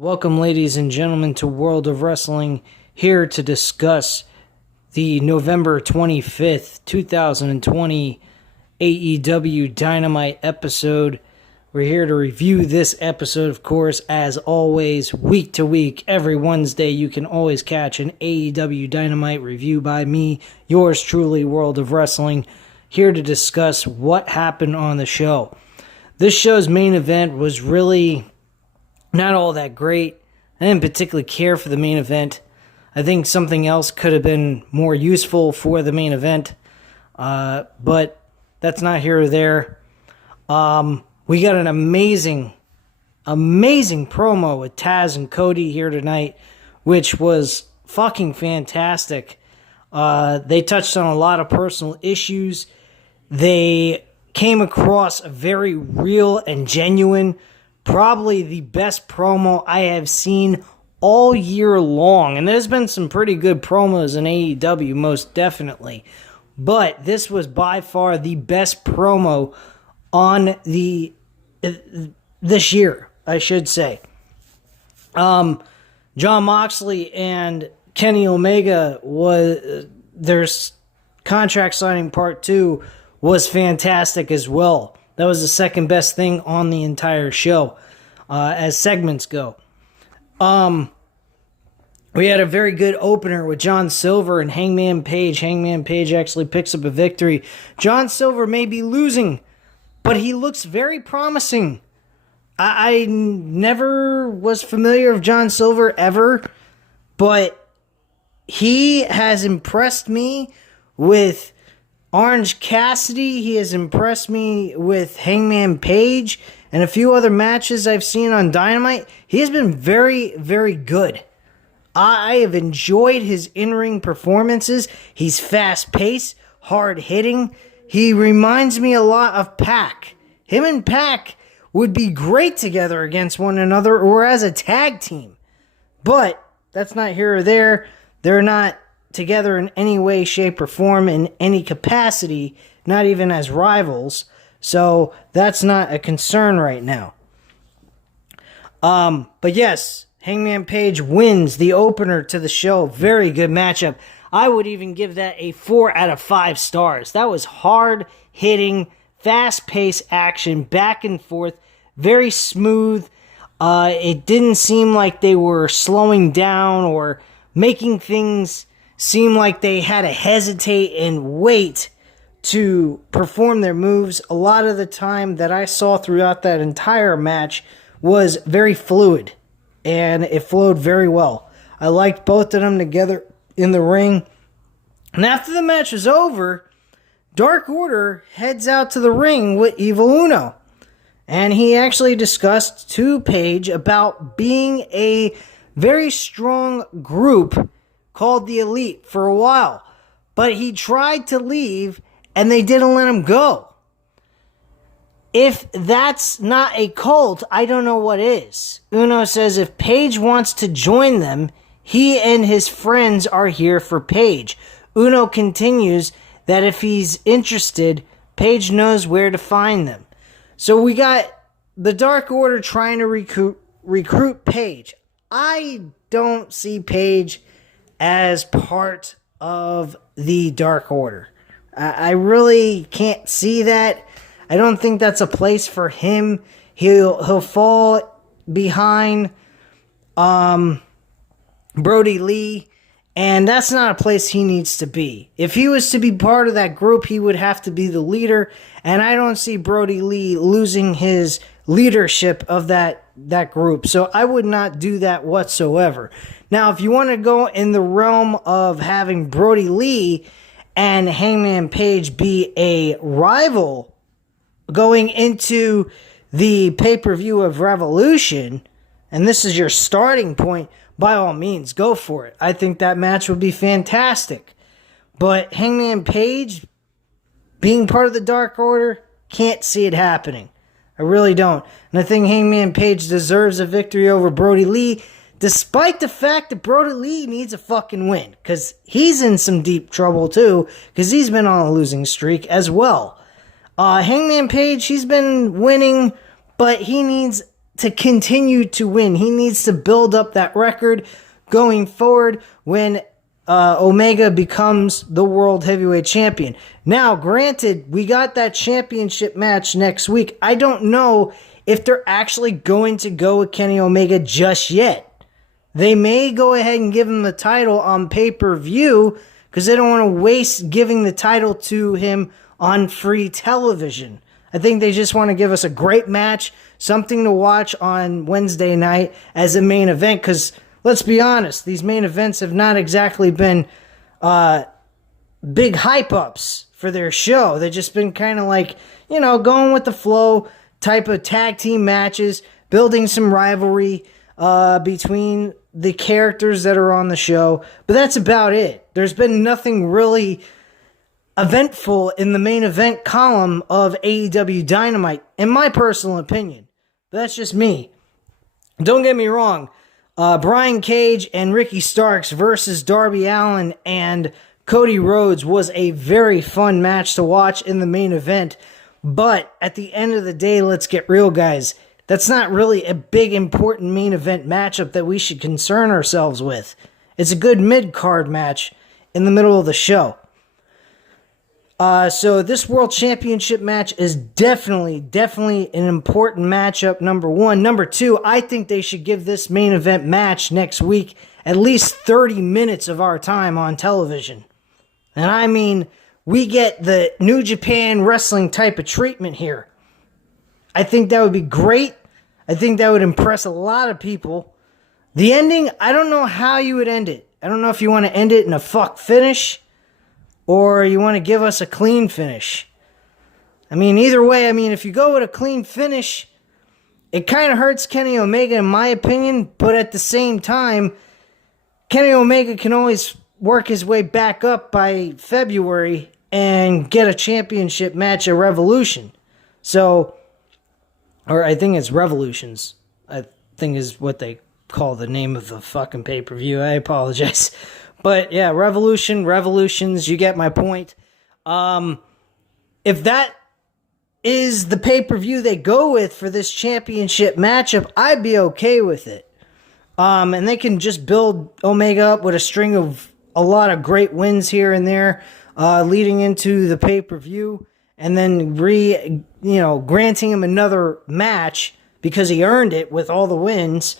Welcome, ladies and gentlemen, to World of Wrestling, here to discuss the November 25th, 2020 AEW Dynamite episode. We're here to review this episode, of course, as always, week to week. Every Wednesday, you can always catch an AEW Dynamite review by me, yours truly, World of Wrestling, here to discuss what happened on the show. This show's main event was really not all that great. I didn't particularly care for the main event. I think something else could have been more useful for the main event. But that's not here or there. We got an amazing promo with Taz and Cody here tonight, which was fucking fantastic. They touched on a lot of personal issues. They came across very real and genuine. Probably the best promo I have seen all year long. And there's been some pretty good promos in AEW, most definitely. But this was by far the best promo on this year, I should say. John Moxley and Kenny Omega, their contract signing part 2 was fantastic as well. That was the second best thing on the entire show, as segments go. We had a very good opener with John Silver and Hangman Page. Hangman Page actually picks up a victory. John Silver may be losing, but he looks very promising. I never was familiar with John Silver ever, but he has impressed me with Orange Cassidy. He has impressed me with Hangman Page and a few other matches I've seen on Dynamite. He has been very, very good. I have enjoyed his in-ring performances. He's fast-paced, hard-hitting. He reminds me a lot of Pac. Him and Pac would be great together against one another or as a tag team. But that's not here or there. They're not together in any way, shape, or form in any capacity, not even as rivals. So that's not a concern right now. But yes, Hangman Page wins the opener to the show. Very good matchup. I would even give that a 4 out of 5 stars. That was hard-hitting, fast-paced action, back and forth, very smooth. It didn't seem like they were slowing down or making things seem like they had to hesitate and wait to perform their moves. A lot of the time that I saw throughout that entire match was very fluid, and it flowed very well. I liked both of them together in the ring. And after the match was over, Dark Order heads out to the ring with Evil Uno. And he actually discussed to Page about being a very strong group called the Elite for a while. But he tried to leave, and they didn't let him go. If that's not a cult, I don't know what is. Uno says if Page wants to join them, he and his friends are here for Page. Uno continues that if he's interested, Page knows where to find them. So we got the Dark Order trying to recruit Page. I don't see Page as part of the Dark Order. I really can't see that. I don't think that's a place for him. He'll fall behind Brody Lee, and that's not a place he needs to be. If he was to be part of that group, he would have to be the leader, and I don't see Brody Lee losing his leadership of that group. So I would not do that whatsoever. Now, if you want to go in the realm of having Brody Lee and Hangman Page be a rival going into the pay-per-view of Revolution, and this is your starting point, by all means, go for it. I think that match would be fantastic. But Hangman Page being part of the Dark Order, can't see it happening. I really don't. And I think Hangman Page deserves a victory over Brody Lee, despite the fact that Brody Lee needs a fucking win, because he's in some deep trouble too, because he's been on a losing streak as well. Hangman Page, he's been winning, but he needs to continue to win. He needs to build up that record going forward when Omega becomes the World Heavyweight Champion. Now, granted, we got that championship match next week. I don't know if they're actually going to go with Kenny Omega just yet. They may go ahead and give him the title on pay-per-view because they don't want to waste giving the title to him on free television. I think they just want to give us a great match, something to watch on Wednesday night as a main event, because let's be honest, these main events have not exactly been big hype-ups for their show. They've just been kind of like, going with the flow type of tag team matches, building some rivalry between the characters that are on the show. But that's about it. There's been nothing really eventful in the main event column of AEW Dynamite, in my personal opinion. But that's just me. Don't get me wrong. Brian Cage and Ricky Starks versus Darby Allin and Cody Rhodes was a very fun match to watch in the main event. But at the end of the day, let's get real, guys. That's not really a big, important main event matchup that we should concern ourselves with. It's a good mid-card match in the middle of the show. So this World Championship match is definitely an important matchup, number one. Number two, I think they should give this main event match next week at least 30 minutes of our time on television. And I mean, we get the New Japan Wrestling type of treatment here. I think that would be great. I think that would impress a lot of people. The ending, I don't know how you would end it. I don't know if you want to end it in a fuck finish or you want to give us a clean finish. I mean, either way, if you go with a clean finish, it kind of hurts Kenny Omega, in my opinion, but at the same time, Kenny Omega can always work his way back up by February and get a championship match at Revolution. So, or I think it's Revolutions, I think is what they call the name of the fucking pay-per-view. I apologize. But yeah, Revolutions, you get my point. If that is the pay-per-view they go with for this championship matchup, I'd be okay with it. And they can just build Omega up with a string of a lot of great wins here and there, leading into the pay-per-view, and then granting him another match because he earned it with all the wins,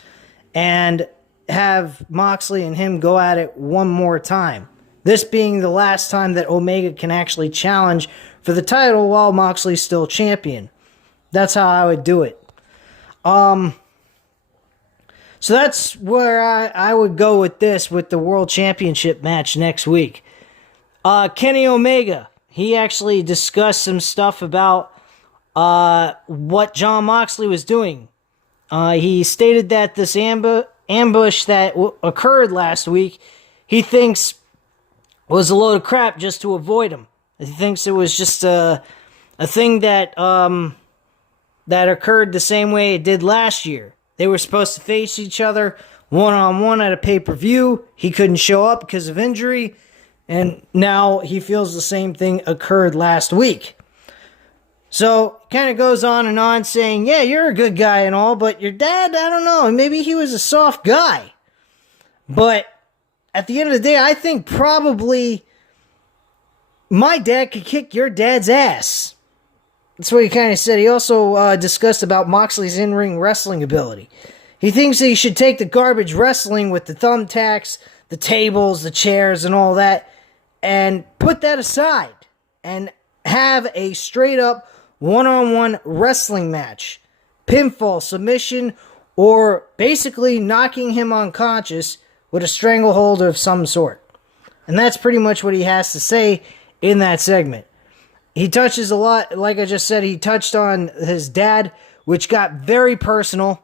and have Moxley and him go at it one more time. This being the last time that Omega can actually challenge for the title while Moxley's still champion. That's how I would do it. So that's where I would go with this, with the World Championship match next week. Kenny Omega, he actually discussed some stuff about what Jon Moxley was doing. He stated that this ambush that occurred last week, he thinks was a load of crap just to avoid him. He thinks it was just a thing that occurred the same way it did last year. They were supposed to face each other one-on-one at a pay-per-view. He couldn't show up because of injury, and now he feels the same thing occurred last week. So, kind of goes on and on saying, yeah, you're a good guy and all, but your dad, I don't know, maybe he was a soft guy. But at the end of the day, I think probably my dad could kick your dad's ass. That's what he kind of said. He also discussed about Moxley's in-ring wrestling ability. He thinks that he should take the garbage wrestling with the thumbtacks, the tables, the chairs, and all that, and put that aside and have a straight-up one-on-one wrestling match. Pinfall, submission, or basically knocking him unconscious with a stranglehold of some sort. And that's pretty much what he has to say in that segment. He touches a lot, like I just said, he touched on his dad, which got very personal.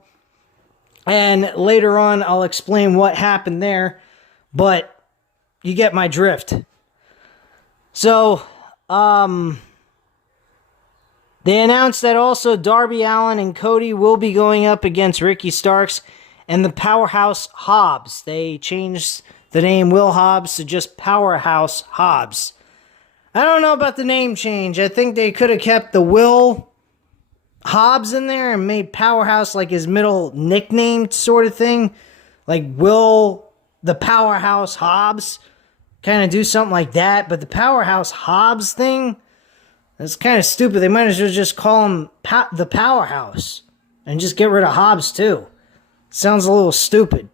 And later on, I'll explain what happened there. But you get my drift. So, they announced that also Darby Allin and Cody will be going up against Ricky Starks and the Powerhouse Hobbs. They changed the name Will Hobbs to just Powerhouse Hobbs. I don't know about the name change. I think they could have kept the Will Hobbs in there and made Powerhouse like his middle nickname sort of thing, like Will the Powerhouse Hobbs, kind of do something like that. But the Powerhouse Hobbs thing, that's kind of stupid. They might as well just call him the Powerhouse and just get rid of Hobbs too. Sounds a little stupid.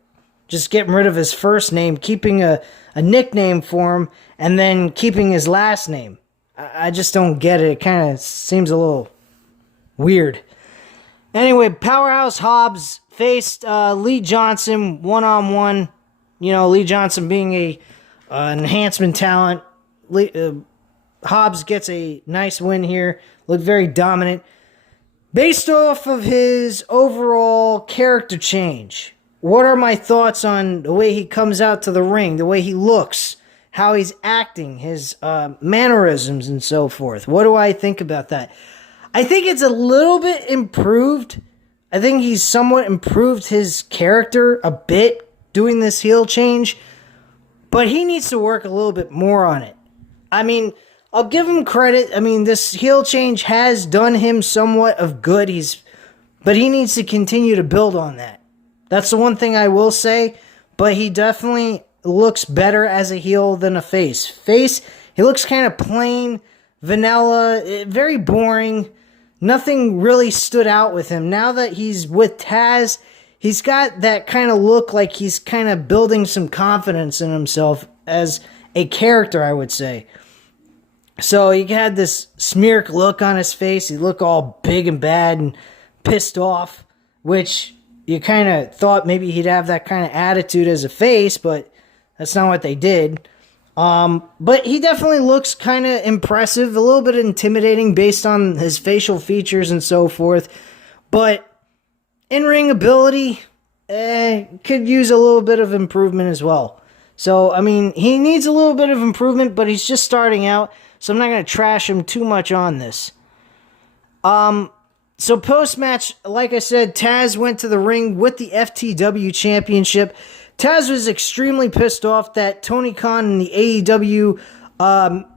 Just getting rid of his first name, keeping a nickname for him, and then keeping his last name. I just don't get it. It kind of seems a little weird. Anyway, Powerhouse Hobbs faced Lee Johnson one-on-one. You know, Lee Johnson being a enhancement talent. Hobbs gets a nice win here. Looked very dominant. Based off of his overall character change, what are my thoughts on the way he comes out to the ring, the way he looks, how he's acting, his mannerisms and so forth? What do I think about that? I think it's a little bit improved. I think he's somewhat improved his character a bit doing this heel change, but he needs to work a little bit more on it. I mean, I'll give him credit. I mean, this heel change has done him somewhat of good. But he needs to continue to build on that. That's the one thing I will say, but he definitely looks better as a heel than a face. He looks kind of plain, vanilla, very boring. Nothing really stood out with him. Now that he's with Taz, he's got that kind of look like he's kind of building some confidence in himself as a character, I would say. So he had this smirk look on his face. He looked all big and bad and pissed off, which you kind of thought maybe he'd have that kind of attitude as a face, but that's not what they did. But he definitely looks kind of impressive, a little bit intimidating based on his facial features and so forth. But in-ring ability could use a little bit of improvement as well. So, I mean, he needs a little bit of improvement, but he's just starting out, so I'm not going to trash him too much on this. So post-match, like I said, Taz went to the ring with the FTW Championship. Taz was extremely pissed off that Tony Khan and the AEW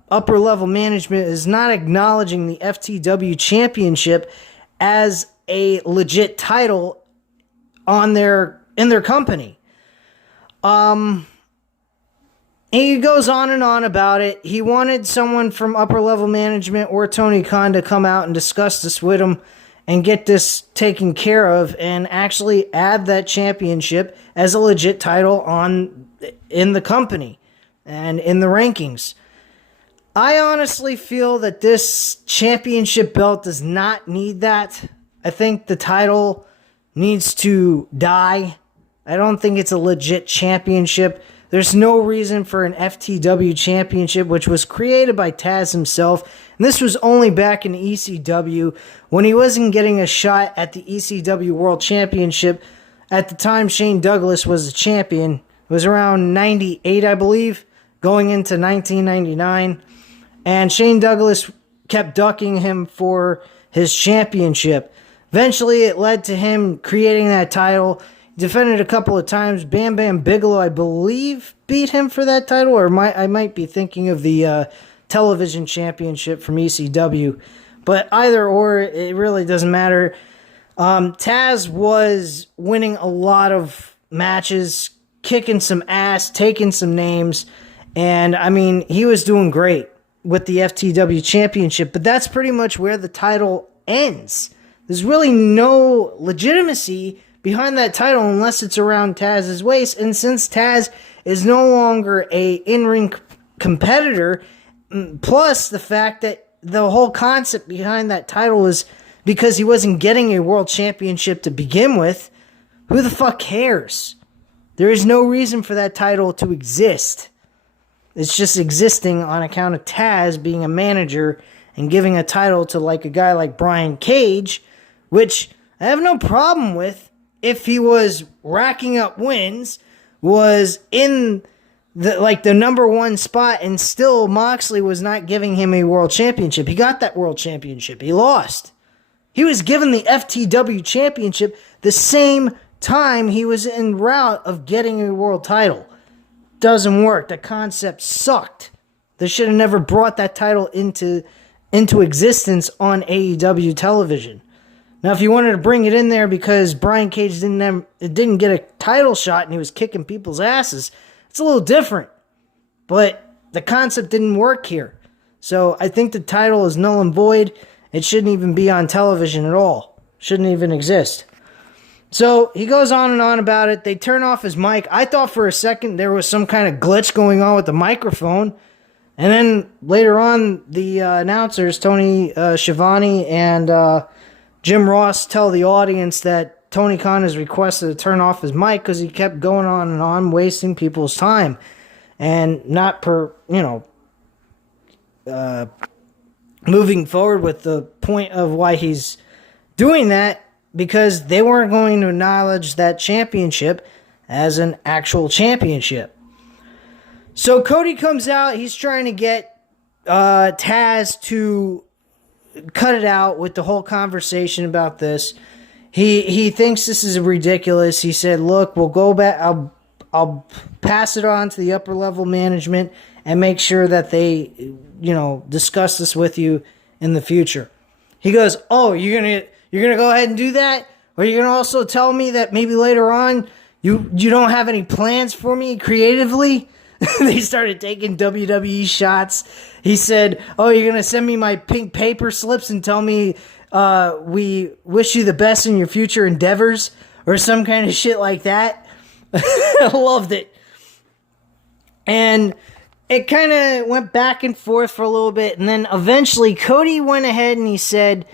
upper-level management is not acknowledging the FTW Championship as a legit title in their company. He goes on and on about it. He wanted someone from upper-level management or Tony Khan to come out and discuss this with him and get this taken care of and actually add that championship as a legit title in the company and in the rankings. I honestly feel that this championship belt does not need that. I think the title needs to die. I don't think it's a legit championship. There's no reason for an FTW championship, which was created by Taz himself. And this was only back in ECW when he wasn't getting a shot at the ECW World Championship. At the time, Shane Douglas was the champion. It was around 98, I believe, going into 1999. And Shane Douglas kept ducking him for his championship. Eventually, it led to him creating that title. Defended a couple of times. Bam Bam Bigelow, I believe, beat him for that title. Or I might be thinking of the television championship from ECW. But either or, it really doesn't matter. Taz was winning a lot of matches, kicking some ass, taking some names. And, I mean, he was doing great with the FTW championship. But that's pretty much where the title ends. There's really no legitimacy behind that title unless it's around Taz's waist. And since Taz is no longer a in-ring competitor, plus the fact that the whole concept behind that title is because he wasn't getting a world championship to begin with, who the fuck cares? There is no reason for that title to exist. It's just existing on account of Taz being a manager and giving a title to like a guy like Brian Cage, which I have no problem with. If he was racking up wins, was in the number one spot, and still Moxley was not giving him a world championship. He got that world championship. He lost. He was given the FTW championship the same time he was en route of getting a world title. Doesn't work. The concept sucked. They should have never brought that title into existence on AEW television. Now, if you wanted to bring it in there because Brian Cage didn't get a title shot and he was kicking people's asses, it's a little different. But the concept didn't work here. So I think the title is null and void. It shouldn't even be on television at all. Shouldn't even exist. So he goes on and on about it. They turn off his mic. I thought for a second there was some kind of glitch going on with the microphone. And then later on, the announcers, Tony Schiavone and Jim Ross, tell the audience that Tony Khan has requested to turn off his mic because he kept going on and on, wasting people's time. And not moving forward with the point of why he's doing that, because they weren't going to acknowledge that championship as an actual championship. So Cody comes out. He's trying to get Taz to cut it out with the whole conversation about this. He thinks this is ridiculous. He said, look, we'll go back. I'll pass it on to the upper level management and make sure that they, discuss this with you in the future. He goes, oh, you're gonna go ahead and do that? Or you're gonna also tell me that maybe later on you don't have any plans for me creatively? They started taking WWE shots. He said, oh, you're going to send me my pink paper slips and tell me we wish you the best in your future endeavors, or some kind of shit like that. I loved it. And it kind of went back and forth for a little bit, and then eventually Cody went ahead and he said,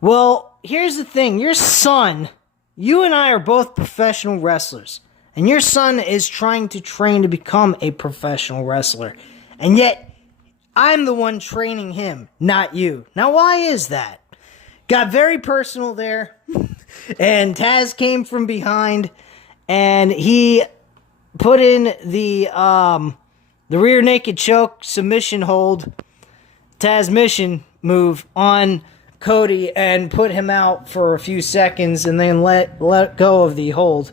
well, here's the thing. Your son, you and I are both professional wrestlers. And your son is trying to train to become a professional wrestler. And yet, I'm the one training him, not you. Now, why is that? Got very personal there. And Taz came from behind. And he put in the rear naked choke submission hold, Taz mission move on Cody and put him out for a few seconds and then let go of the hold.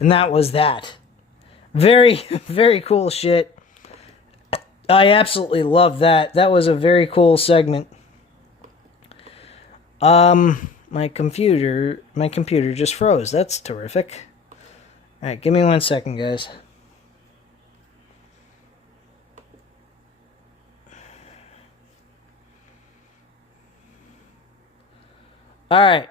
And that was that. Very, very cool shit. I absolutely love that. That was a very cool segment. My computer just froze. That's terrific. Alright, give me 1 second, guys. Alright.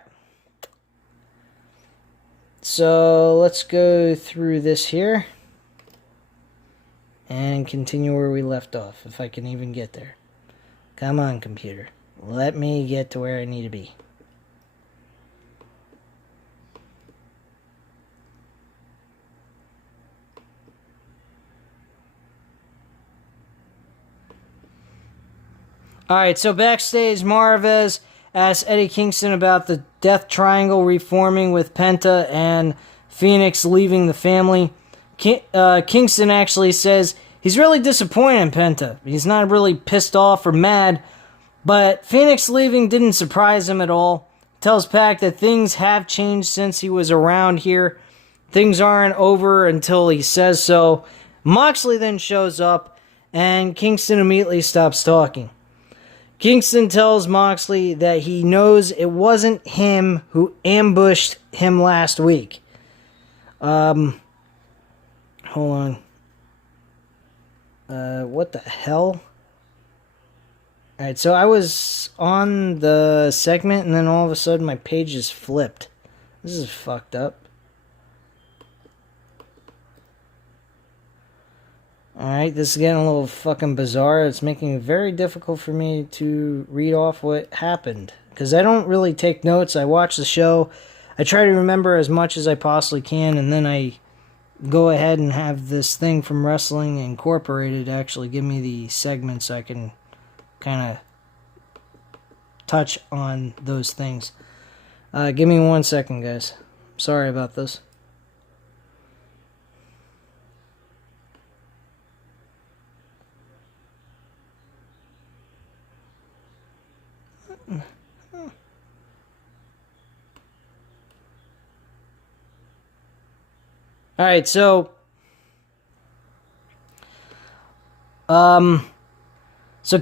So let's go through this here and continue where we left off, if I can even get there. Come on, computer. Let me get to where I need to be. Alright, so backstage, Marvez asked Eddie Kingston about the Death Triangle reforming with Penta and Phoenix leaving the family. Kingston actually says he's really disappointed in Penta. He's not really pissed off or mad, but Phoenix leaving didn't surprise him at all. Tells Pac that things have changed since he was around here. Things aren't over until he says so. Moxley then shows up, and Kingston immediately stops talking. Kingston tells Moxley that he knows it wasn't him who ambushed him last week. Hold on. What the hell? Alright, so I was on the segment and then all of a sudden my page just flipped. This is fucked up. Alright, this is getting a little fucking bizarre. It's making it very difficult for me to read off what happened. Because I don't really take notes. I watch the show. I try to remember as much as I possibly can. And then I go ahead and have this thing from Wrestling Incorporated actually give me the segments so I can kind of touch on those things. Give me 1 second, guys. Sorry about this. Alright, so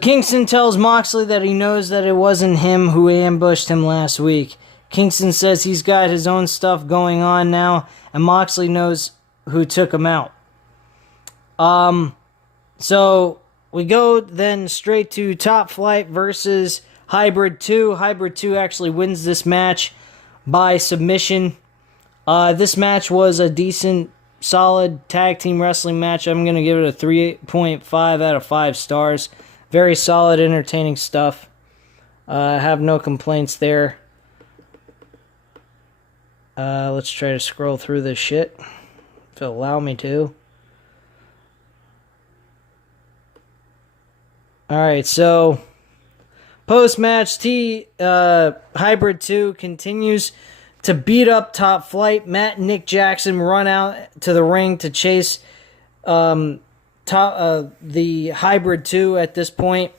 Kingston tells Moxley that he knows that it wasn't him who ambushed him last week. Kingston says he's got his own stuff going on now, and Moxley knows who took him out. So we go then straight to Top Flight versus Hybrid 2. Hybrid 2 actually wins this match by submission. This match was a decent, solid tag team wrestling match. I'm going to give it a 3.5 out of 5 stars. Very solid, entertaining stuff. I have no complaints there. Let's try to scroll through this shit, if it'll allow me to. Alright, so post-match, Hybrid 2 continues to beat up Top Flight. Matt and Nick Jackson run out to the ring to chase the Hybrid 2 at this point.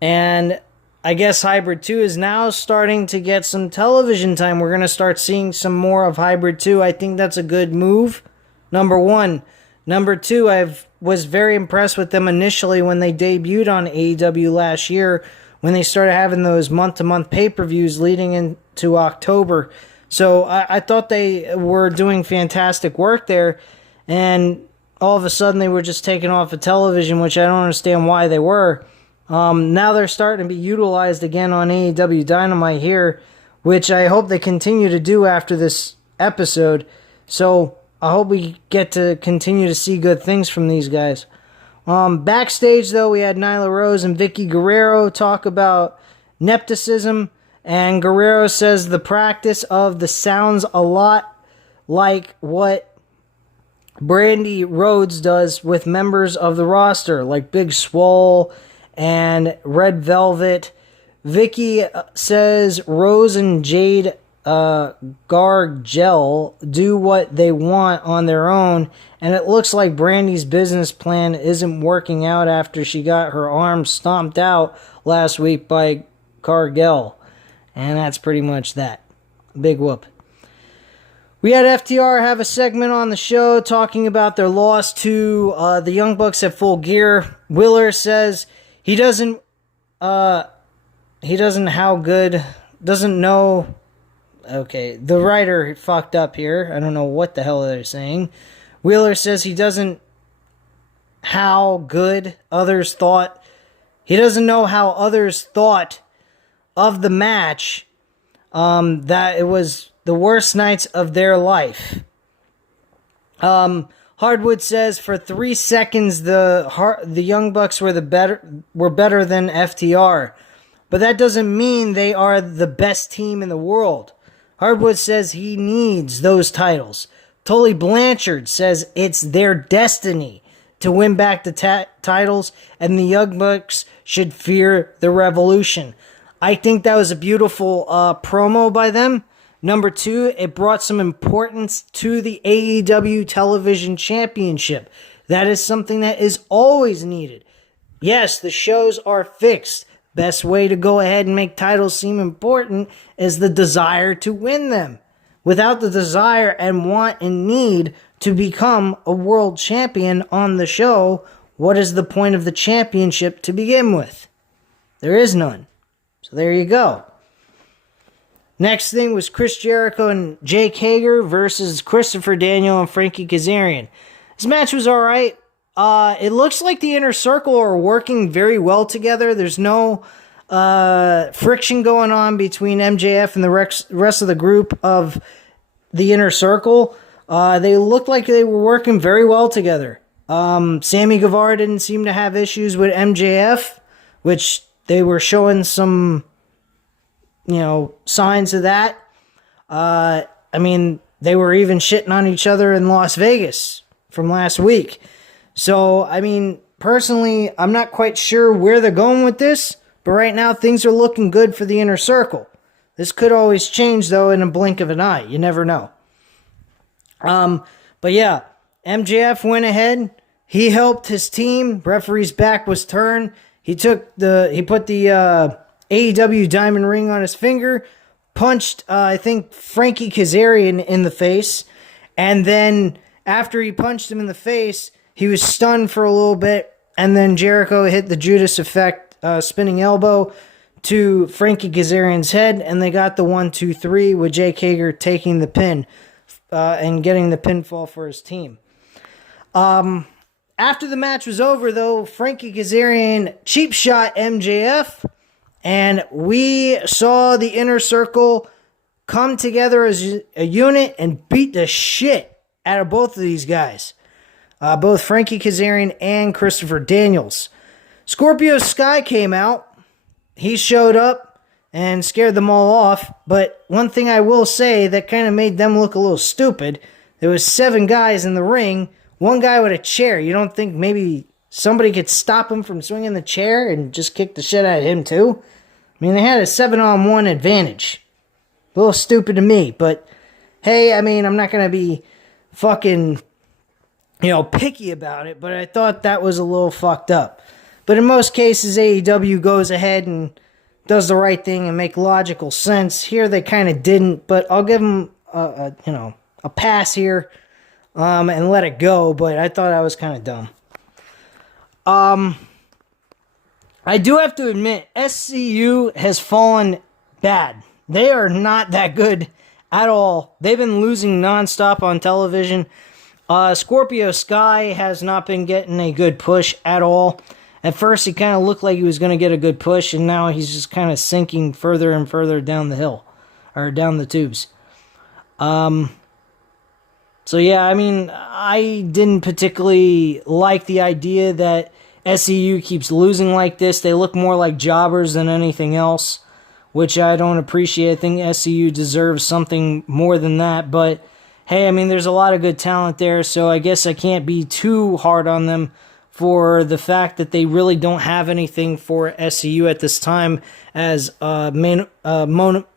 And I guess Hybrid 2 is now starting to get some television time. We're going to start seeing some more of Hybrid 2. I think that's a good move, number one. Number two, I was very impressed with them initially when they debuted on AEW last year, when they started having those month-to-month pay-per-views leading into October. So I thought they were doing fantastic work there, and all of a sudden they were just taken off of television, which I don't understand why they were. Now they're starting to be utilized again on AEW Dynamite here, which I hope they continue to do after this episode. So I hope we get to continue to see good things from these guys. Backstage, though, we had Nyla Rose and Vicky Guerrero talk about nepotism, and Guerrero says the practice of the sounds a lot like what Brandy Rhodes does with members of the roster, like Big Swole and Red Velvet. Vicky says Rose and Jade Gargel do what they want on their own, and it looks like Brandy's business plan isn't working out after she got her arm stomped out last week by Gargel. And that's pretty much that. Big whoop. We had FTR have a segment on the show talking about their loss to the Young Bucks at Full Gear. Wheeler says he doesn't know. Okay, the writer fucked up here. I don't know what the hell they're saying. Wheeler says he doesn't how good others thought. He doesn't know how others thought of the match. That it was the worst nights of their life. Hardwood says for 3 seconds the Young Bucks were better than FTR, but that doesn't mean they are the best team in the world. Hardwood says he needs those titles. Tully Blanchard says it's their destiny to win back the titles, and the Young Bucks should fear the revolution. I think that was a beautiful promo by them. Number two, it brought some importance to the AEW Television Championship. That is something that is always needed. Yes, the shows are fixed. Best way to go ahead and make titles seem important is the desire to win them. Without the desire and want and need to become a world champion on the show, what is the point of the championship to begin with? There is none. So there you go. Next thing was Chris Jericho and Jake Hager versus Christopher Daniel and Frankie Kazarian. This match was alright. It looks like the Inner Circle are working very well together. There's no friction going on between MJF and the rest of the group of the Inner Circle. They looked like they were working very well together. Sammy Guevara didn't seem to have issues with MJF, which they were showing some, signs of that. I mean, they were even shitting on each other in Las Vegas from last week. So, I mean, personally, I'm not quite sure where they're going with this, but right now things are looking good for the Inner Circle. This could always change, though, in a blink of an eye. You never know. But yeah, MJF went ahead. He helped his team. Referee's back was turned. He put the AEW diamond ring on his finger, punched, I think, Frankie Kazarian in the face, and then after he punched him in the face, he was stunned for a little bit, and then Jericho hit the Judas Effect spinning elbow to Frankie Kazarian's head, and they got the 1-2-3 with Jake Hager taking the pin and getting the pinfall for his team. After the match was over, though, Frankie Kazarian cheap shot MJF, and we saw the Inner Circle come together as a unit and beat the shit out of both of these guys. Both Frankie Kazarian and Christopher Daniels. Scorpio Sky came out. He showed up and scared them all off. But one thing I will say that kind of made them look a little stupid. There was 7 guys in the ring. 1 guy with a chair. You don't think maybe somebody could stop him from swinging the chair and just kick the shit out of him too? I mean, they had a 7-on-1 advantage. A little stupid to me, but hey, I mean, I'm not going to be fucking, picky about it, but I thought that was a little fucked up. But in most cases, AEW goes ahead and does the right thing and make logical sense. Here, they kind of didn't, but I'll give them a pass here and let it go, but I thought I was kind of dumb. I do have to admit, SCU has fallen bad. They are not that good at all. They've been losing nonstop on television. Scorpio Sky has not been getting a good push at all. At first, he kind of looked like he was going to get a good push, and now he's just kind of sinking further and further down the hill, or down the tubes. So yeah, I mean, I didn't particularly like the idea that SCU keeps losing like this. They look more like jobbers than anything else, which I don't appreciate. I think SCU deserves something more than that, but hey, I mean, there's a lot of good talent there, so I guess I can't be too hard on them for the fact that they really don't have anything for SCU at this time as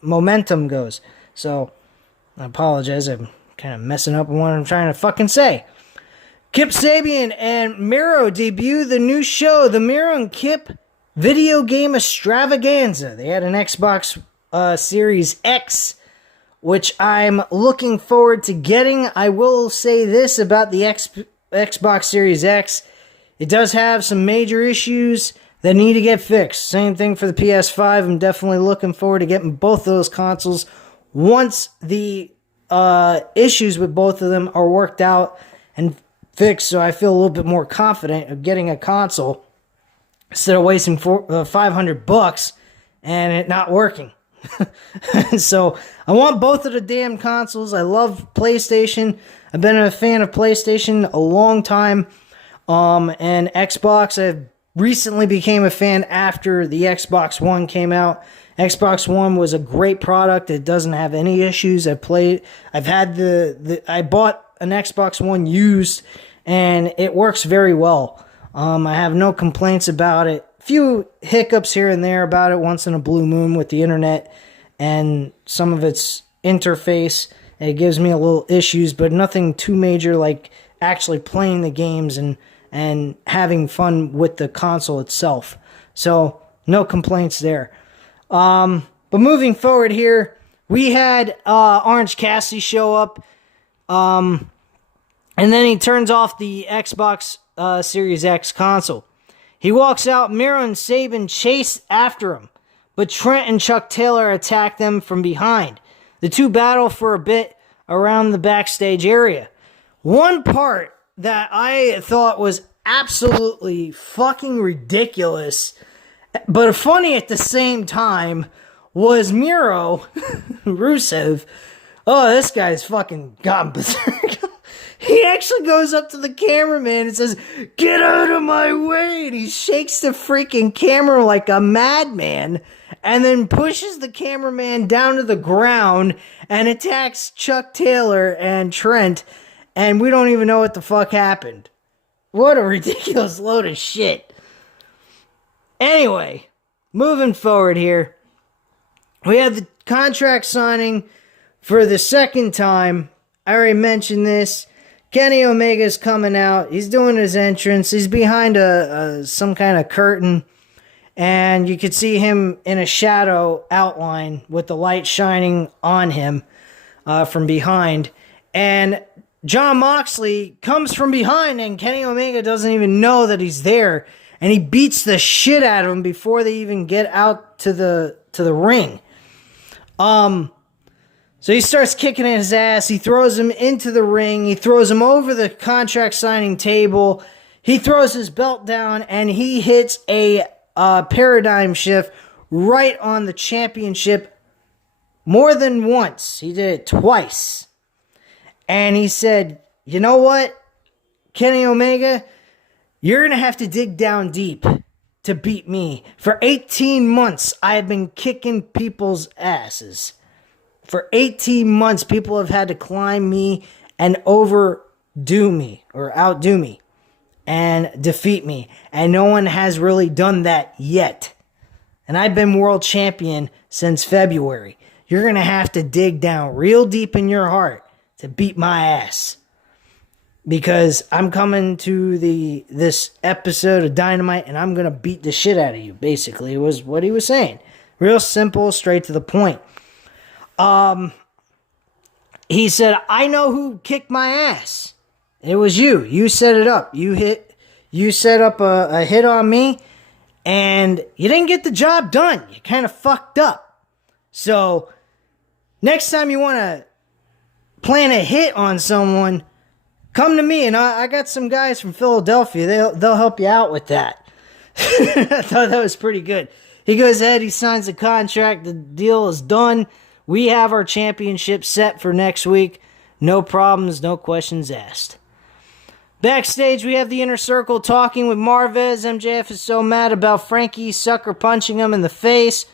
momentum goes. So, I apologize, I'm kind of messing up on what I'm trying to fucking say. Kip Sabian and Miro debut the new show, the Miro and Kip Video Game Extravaganza. They had an Xbox Series X, which I'm looking forward to getting. I will say this about the Xbox Series X. It does have some major issues that need to get fixed. Same thing for the PS5. I'm definitely looking forward to getting both of those consoles once the issues with both of them are worked out and fixed, so I feel a little bit more confident of getting a console instead of wasting $500 and it not working. So I want both of the damn consoles. I love PlayStation. I've been a fan of PlayStation a long time. And Xbox, I recently became a fan after the Xbox One came out. Xbox One was a great product. It doesn't have any issues. I bought an Xbox One used, and it works very well. I have no complaints about it. Few hiccups here and there about it once in a blue moon with the internet and some of its interface. It gives me a little issues, but nothing too major like actually playing the games and having fun with the console itself. So no complaints there. But moving forward here, we had Orange Cassidy show up, and then he turns off the Xbox Series X console. He walks out, Miro and Sabin chase after him, but Trent and Chuck Taylor attack them from behind. The two battle for a bit around the backstage area. One part that I thought was absolutely fucking ridiculous, but funny at the same time, was Miro Rusev. Oh, this guy's fucking gone berserk. He actually goes up to the cameraman and says, "Get out of my way!" And he shakes the freaking camera like a madman, and then pushes the cameraman down to the ground and attacks Chuck Taylor and Trent, and we don't even know what the fuck happened. What a ridiculous load of shit. Anyway, moving forward here, we have the contract signing for the second time. I already mentioned this. Kenny Omega's coming out. He's doing his entrance. He's behind some kind of curtain, and you could see him in a shadow outline with the light shining on him from behind. And Jon Moxley comes from behind, and Kenny Omega doesn't even know that he's there. and he beats the shit out of him before they even get out to the ring. So he starts kicking his ass. He throws him into the ring. He throws him over the contract signing table. He throws his belt down, and he hits a paradigm shift right on the championship more than once. He did it twice. And he said, you know what, Kenny Omega, you're going to have to dig down deep to beat me. For 18 months, I have been kicking people's asses. For 18 months, people have had to climb me and outdo me and defeat me. And no one has really done that yet. And I've been world champion since February. You're going to have to dig down real deep in your heart to beat my ass. Because I'm coming to this episode of Dynamite and I'm going to beat the shit out of you, basically, was what he was saying. Real simple, straight to the point. He said, I know who kicked my ass. It was you. You set it up. You set up a hit on me, and you didn't get the job done. You kind of fucked up. So, next time you want to plan a hit on someone, come to me, and I got some guys from Philadelphia. They'll help you out with that. I thought that was pretty good. He goes ahead, he signs the contract, the deal is done. We have our championship set for next week. No problems, no questions asked. Backstage, we have the Inner Circle talking with Marvez. MJF is so mad about Frankie sucker punching him in the face.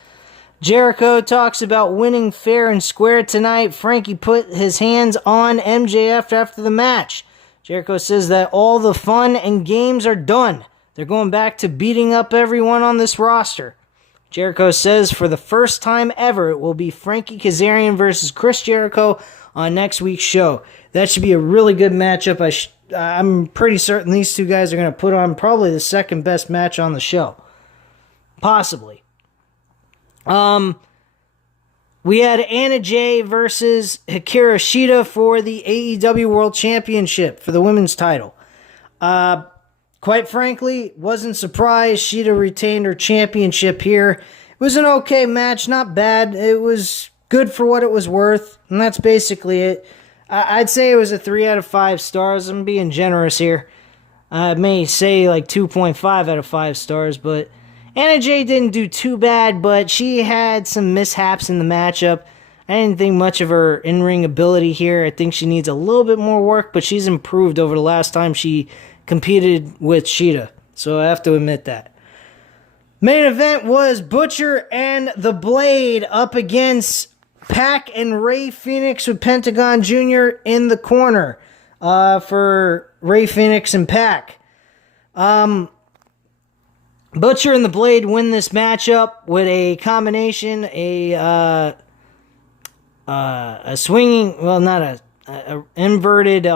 Jericho talks about winning fair and square tonight. Frankie put his hands on MJF after the match. Jericho says that all the fun and games are done. They're going back to beating up everyone on this roster. Jericho says for the first time ever, it will be Frankie Kazarian versus Chris Jericho on next week's show. That should be a really good matchup. I'm pretty certain these two guys are going to put on probably the second best match on the show. Possibly. We had Anna Jay versus Hikaru Shida for the AEW World Championship for the women's title. Quite frankly, wasn't surprised Shida retained her championship here. It was an okay match, not bad. It was good for what it was worth, and that's basically it. I'd say it was a 3 out of 5 stars. I'm being generous here. I may say like 2.5 out of 5 stars, but Anna Jay didn't do too bad, but she had some mishaps in the matchup. I didn't think much of her in-ring ability here. I think she needs a little bit more work, but she's improved over the last time she competed with Shida, so I have to admit that. Main event was Butcher and The Blade up against Pac and Ray Phoenix with Pentagon Jr. in the corner for Ray Phoenix and Pac. Butcher and The Blade win this matchup with a combination, a swinging, well, not a inverted,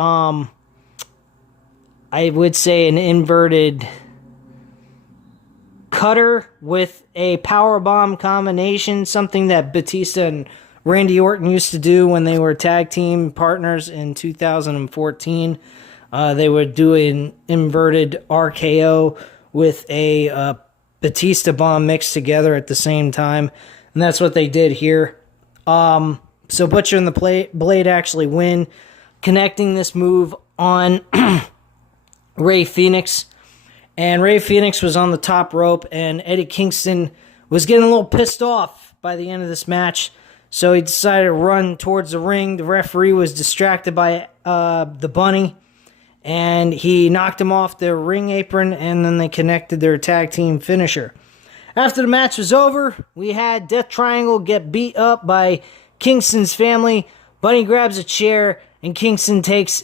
I would say an inverted cutter with a powerbomb combination, something that Batista and Randy Orton used to do when they were tag team partners in 2014. They would do an inverted RKO with a Batista bomb mixed together at the same time, and that's what they did here. So Butcher and the Blade actually win, connecting this move on Ray Phoenix. And Ray Phoenix was on the top rope, and Eddie Kingston was getting a little pissed off by the end of this match, so he decided to run towards the ring. The referee was distracted by the bunny, and he knocked him off the ring apron, and then they connected their tag team finisher. After the match was over, we had Death Triangle get beat up by Kingston's family. Bunny grabs a chair, and Kingston takes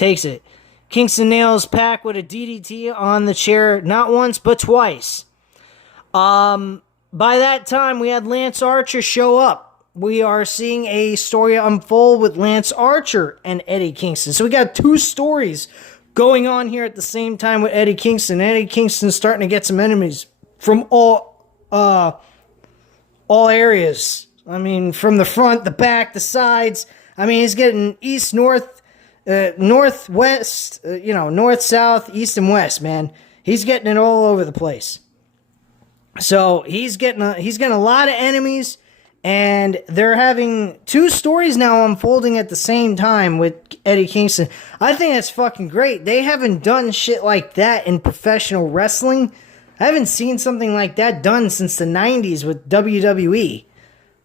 it. Kingston nails Pac with a DDT on the chair, not once, but twice. By that time, we had Lance Archer show up. We are seeing a story unfold with Lance Archer and Eddie Kingston. So we got two stories going on here at the same time with Eddie Kingston. Eddie Kingston's starting to get some enemies from all areas. I mean, from the front, the back, the sides. I mean, he's getting east, north, northwest, north, south, east, and west, man. He's getting it all over the place. So he's getting a lot of enemies, and they're having 2 stories now unfolding at the same time with Eddie Kingston. I think that's fucking great. They haven't done shit like that in professional wrestling. I haven't seen something like that done since the 90s with WWE.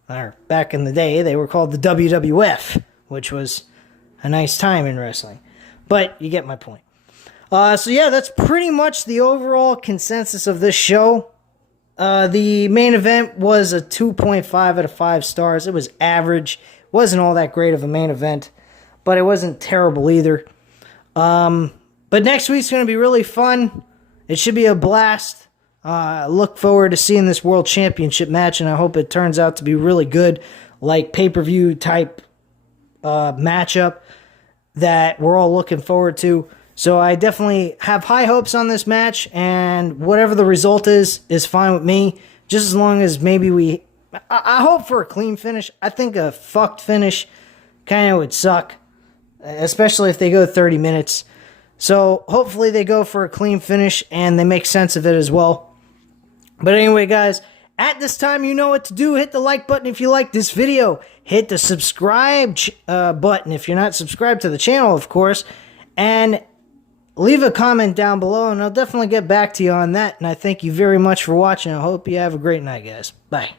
Or back in the day, they were called the WWF, which was a nice time in wrestling. But you get my point. So yeah, that's pretty much the overall consensus of this show. The main event was a 2.5 out of 5 stars. It was average. It wasn't all that great of a main event, but it wasn't terrible either. But next week's going to be really fun. It should be a blast. Look forward to seeing this World Championship match, and I hope it turns out to be really good, like pay-per-view type matchup that we're all looking forward to. So I definitely have high hopes on this match, and whatever the result is fine with me, just as long as maybe I hope for a clean finish. I think a fucked finish kind of would suck, especially if they go 30 minutes. So hopefully they go for a clean finish, and they make sense of it as well. But anyway, guys, at this time, you know what to do. Hit the like button if you like this video. Hit the subscribe button if you're not subscribed to the channel, of course. And leave a comment down below, and I'll definitely get back to you on that. And I thank you very much for watching. I hope you have a great night, guys. Bye.